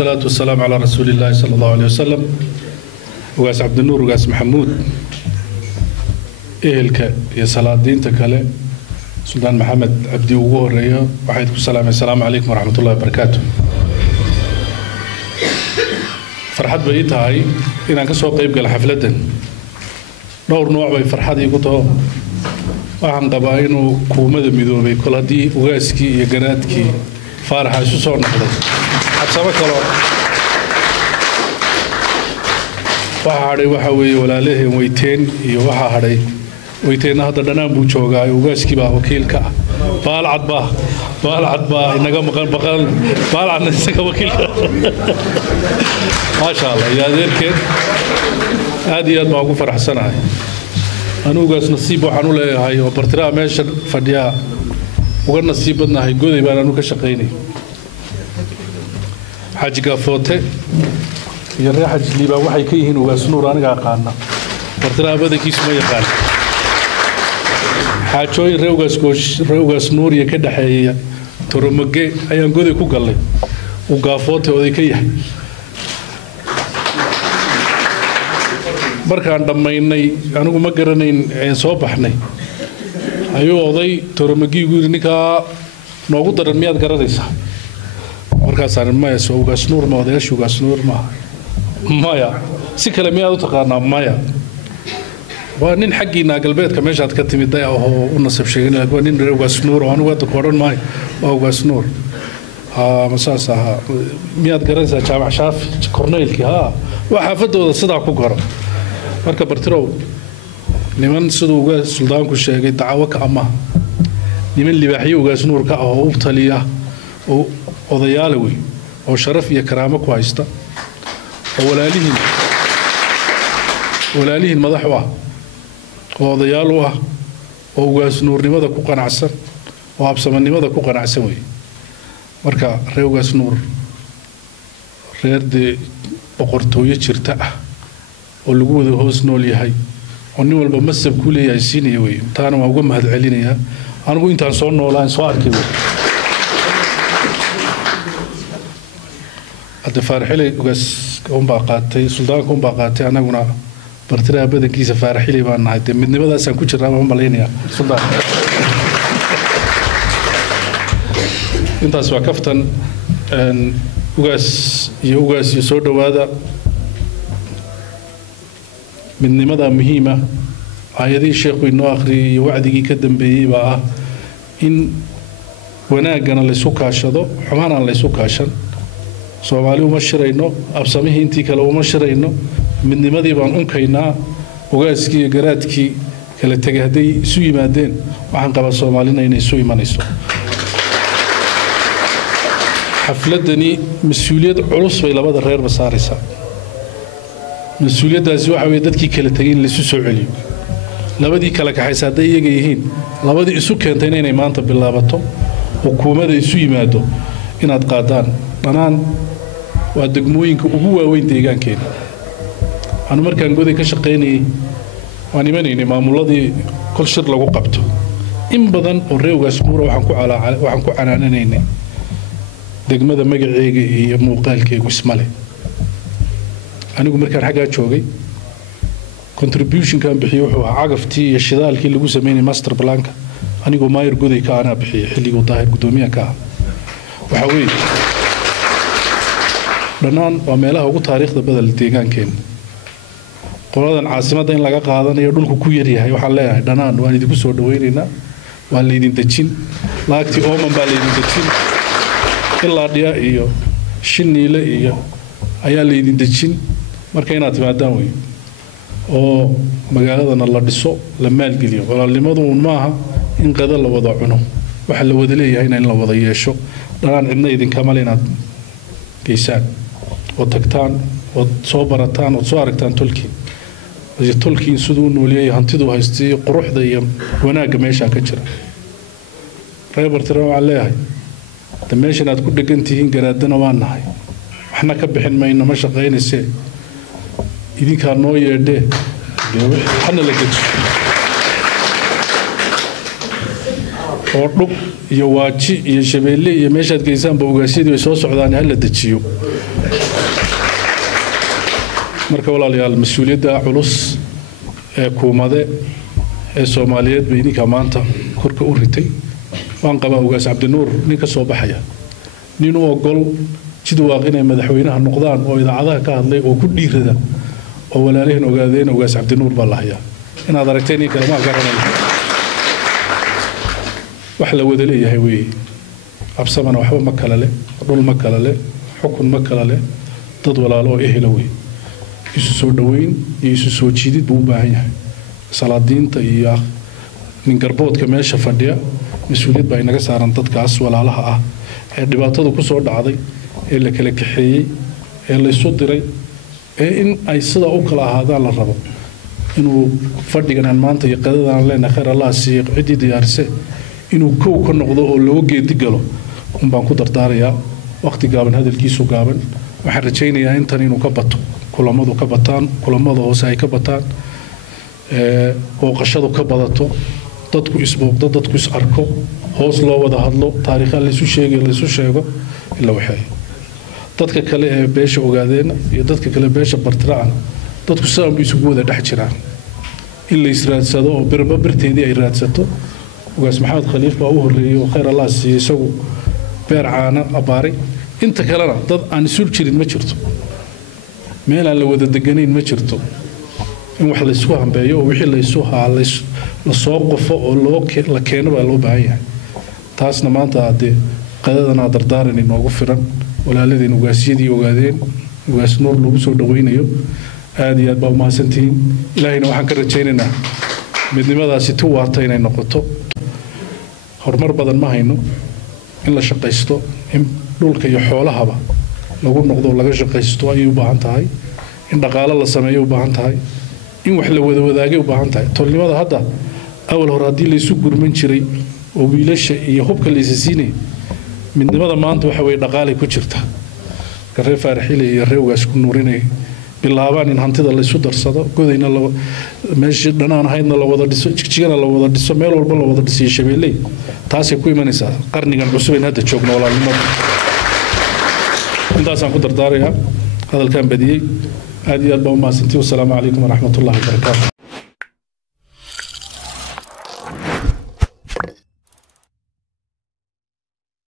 والصلاة والسلام على رسول الله صلى الله عليه وسلم. وقاس عبد النور وقاس محمود إهلك يا صلاة دين تكله سلطان محمد عبدي وجوه الرياض وحيدكم السلام عليكم ورحمة الله وبركاته. فرحت بقيت هاي إن أنا كسوق قريب قال حفلة نور نوع بفرحتي يقطعوا وعن قبائل وكومة ميدوبي كل هدي وقاسكي يجناتكي فرحة شو صار نقدر حسابك الله وحاري وحوي ولا له ويتين يوحى ويتين هذا دنا بوجوجا وقاسكي بقى وكيل كا بالعد بقى إنك مقال بقال بالعد نسك وكيل ما شاء الله يا ذيك هذه ما فرح سنة أنا وقاس نصيب وحنول هاي وبرترا ماشي فديا وقال نصيبنا هاي جودي بأنا نوك شقيني حاج قافوته يرى حاج لي بقى وحي كيهن وقاس نور أنا قاقنا برترا بدك اسمه يقال حاجوي روقاس نور يكده حي ترى مجة أيام جودي كوكالي وقافوته وذي كيه markaan dhamaynay anigu ma garanayn ee soo baxnay ayuu oday tormagiigu yiri ninka noogu daran miyaad garanaysaa markaas aan ma soo ugaas nuur ma odayaashu ugaas nuur ma maya si kale miyaad u taqaanaa maya waa nin xaqiina galbeedka meeshaad ka timid oo u nasab sheeganay waa nin ugaas nuur oo anigu wada qoran maayo waa ugaas nuur masaasaha miyaad garanaysaa jaamac shaafi korneelki waa xaafadooda sidaa ku garo marka bartirow niman sidoo uga suldaanku sheegay dacwo ka ama niman libaaxiyo ugaas nuur ka oo u taliya oo odayaal weey oo sharaf iyo karaamo ku haysta oo walaalihiin madax ah oo odayaal ah oo ugaas nuurnimada ku qanacsan oo absamanimada ku qanacsan weey marka reer ugaas nuur reerde boqortooyo jirta ah oo lagu wada hoos nool yahay oo nin walba masab ku leeyahay siinay way taana waa uga mahad celinaya anigu intaan soo noolaan soo arkay hadda farxilay ugaas baa qaatay suldaanku baa qaatay anaguna bartira badankiisa farxilay baan nahay midnimadaas aan ku jiraa ma maleynaya suldaan intaas waa kaftan ugaas iyo soo dhawaada midnimada muhiima ayadii sheekhu inoo akhriyay iyo wacdigii ka dambeeyay baa in wanaagana la isku kaashado xumaana la isku kaashan Soomaali uma shirayno absamihii intii kale uma shirayno midnimadii baan unkaynaa ugaaskii iyo garaadkii kala tagay haday isu yimaadeen waxaan qaba Soomaalina inay isu imanayso xafladani mas'uuliyad culus bay labada reer basaaraysa مسؤوليتاasi waxa way dadkii kala tageen la isu soo celiyo labadii kala kaxaysa haday iyaga yihiin labadii isu keentay inay maanta bilaabato hukuumadda isu yimaado inaad qaadaan dhanaan waa degmooyinka ugu waaweyn deegaankeena aan markaan goday ka shaqeynay waan imanay maamuladii kol shir lagu qabto in badan oo reewgaas muuro waxaan ku canaanaynay degmada magaceega iyo muuqaalkeegu ismale anigu markaan xagaa joogay contribution kan bixiyo wuxuu cagaftii iyo shidaalkii lagu sameeyay master planka anigu maayir goday ka ana bixiyay xilligu daahir gudoomiyaha ka waxa weey dhanaan waa meelaha ugu taariikhda badal deegaankeen qoladan caasimadda in laga qaadanayo dhulku ku yar yahay waxaan leeyahay dhanaan waan idinku soo dhaweynaynaa waa la idin dajin laagti ooman baa la idin dajin ilaa dhiya iyo shiniile iyo ayaa la idin dajin marka inaad timaadaan way oo magaaladana la dhiso la maalgeliyo walaalnimadu maaha in qada la wada cuno waxa la wada leeyahay in la wada yeesho dhanaan cidna idin kama leenaad geysaan oo tagtaan oo soo barataan oo soo aragtaan tolkiin sidoo nooliyay hantidu haystay quruxda iyo wanaaga meesha ka jira reer bartira waa leeyahay meeshan aad ku dhagantihiin garaadana waa nahay waxna ka bixin mayno ma shaqeynayse idinka noo yeedhe waxna la gajo oo dhug iyo waaji iyo shabeelle iyo meeshaad geysaan bawgaasyadii way soo socdaan hal la dejiyo marka walaalayaal mas'uuliyadda culus ee kuumade ee Soomaaliyeed bay idinka maanta korka u ritay waan qabaa ugaas Cabdinuur ninka soo baxaya nin oo gol jid waaqinay madaxweynaha noqdaan oo idaacadaha ka hadlay oo ku dhiirada oo walaalaheen ogaadeen ugaas Cabdinuur baa la hayaa inaad aragteen in kala ma garanay wax la wada leeyahay way absamana waxba ma kala leh dhul ma kala leh xukun ma kala leh dad walaalo oo ehelo way isu soo dhaweyn iyo isu soo jiidid buu u baahan yahay salaadiinta iyo nin garboodka meesha fadhiya mas'uuliyad baa inaga saaran dadkaas walaalaha ah ee dhibaatadu ku soo dhacday ee la kala kaxeeyay ee la isu diray ee in ay sida u kala ahaadaan la rabo inuu fadhigan maanta iyo qadadaan leena khayr Allah siiyo cidii diyaarsay inuu koow ka noqdo oo loo geedi galo baan ku dardaarayaa waqti gaaban hadalkiisu gaaban waxaan rajaynayaa intan inuu ka bato kulamadu ka bataan kulamada hoose ay ka bataan oo qashadu ka badato dadku isbooqdo dadku is arko hoos loo wada hadlo taariikha la isu sheego ila waxay dadka kale ee beesha ogaadeen iyo dadka kale beesha bartiraan dadku saam isugu wada dhex jiraan in la israadsado oo birteedii ay raadsato ugaas maxamed khaliif baa u horeeyay oo khayr Allah siiyo isagu beer caana abaari inta kalena dad aan isu jirin ma jirto meel aan la wada deganayn ma jirto in wax la isku hambeeyo oo wixii la isu haalays la soo qofo oo la keeno baa loo baahan yahay taasna maanta hadee qadadana dardaaran inoogu firan walaaladeen ugaasyadii ogaadeen ugaas Nuur lagu soo dhaweynayo aad iyo aad baa u mahadsantiin ilaahayna waxaan ka rajaynaynaa midnimadaasi tu waarta inay noqoto horumar badan ma hayno in la shaqaysto in dhulka iyo xoolahaba lagu noqdo laga shaqaysto ay u baahan tahay in dhaqaale la sameeyo u baahan tahay in wax la wada wadaagay u baahan tahay tolnimada hadda awal hore hadii la isu gurman jiray oo wiilasha iyo hubka la isiinay midnimada maanta waxa way dhaqaale ku jirta garee faarxile iyo reewgaas ku nuurinay bilaabaan in hantida la isu darsado godayna la meeshii dhanaan ahaydna la wada dhiso jigjigana la wada dhiso meel walba la wada dhisay shabeelay taas ay ku imanaysaa qarnigan cusub ee hadda joogno walaalnimada intaasaan ku dardaarayaa hadalkan badiyay aad iyo aad baa u mahadsantihiin. Wassalaamu calaykum waraxmatullaahi wabarakaatuh.